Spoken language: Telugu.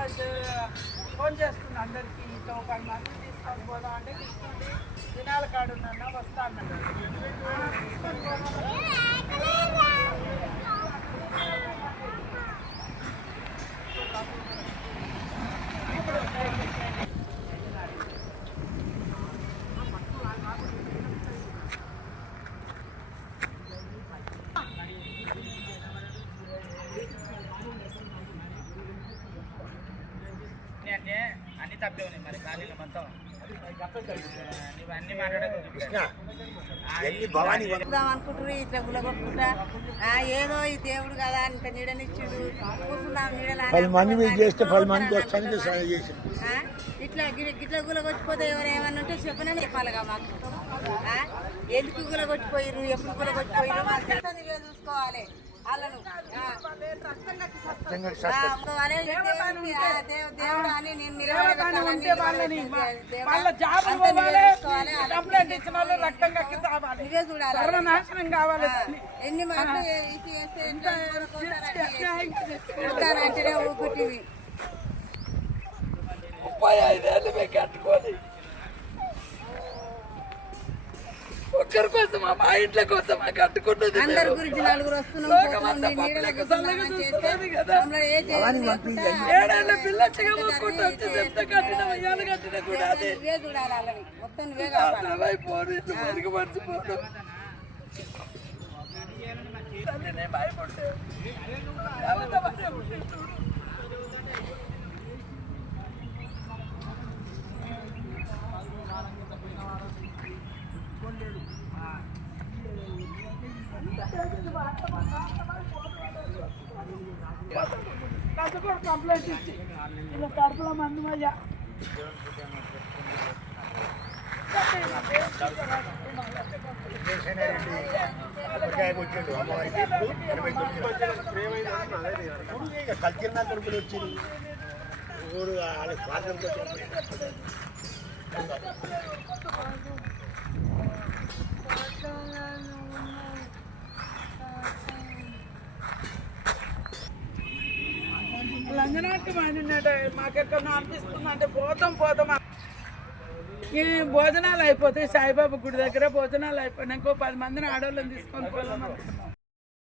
ఫోన్ చేస్తుంది అందరికి 10 మంది తీసుకొని పోదాం అంటే తీసుకుంటే దినాల కాడు ఉన్నా వస్తా అన్నాడు. అంటే అన్ని తప్పే ఉన్నాయి మరి ఖాళీలో మొత్తం అన్ని మాట్లాడుకుంటున్నారు ఇట్లా గులగొట్టుకుంటా ఏదో ఈ దేవుడు కదా అంత నీడనిచ్చుడు కూర్చున్నాం ఇట్లా గిట్ల గులగొచ్చిపోతే ఎవరేమన్నా ఉంటే చెప్పినా చెప్పాలిగా మాకు. ఎందుకు గులగొచ్చిపోయారు, ఎప్పుడు గులగొచ్చిపోయారు మాకు చూసుకోవాలి. వాళ్ళను దేవుడు అని నేను ఎన్ని మాటలు చేస్తే అంటేనే ఊపుటివి 35 ఏళ్ళు కట్టుకొని ఒక్కరి కోసం మా ఇంట్లో కోసం కట్టుకున్నది. అందరి గురించి నలుగురు వస్తున్నాం. మొత్తం కంప్లైంట్ ఇచ్చి ఇలా కడుపులో మందమయ్యా కలిసిన కొడుకులు వచ్చింది ఊరు వాళ్ళ స్వార్థం లంజనాటి మాడినట్ట మాకెక్కడో అనిపిస్తుంది. అంటే పోతాం ఈ భోజనాలు అయిపోతాయి. సాయిబాబా గుడి దగ్గర భోజనాలు అయిపోయినాక 10 మందిని ఆడవాళ్ళని తీసుకొని పోదాం.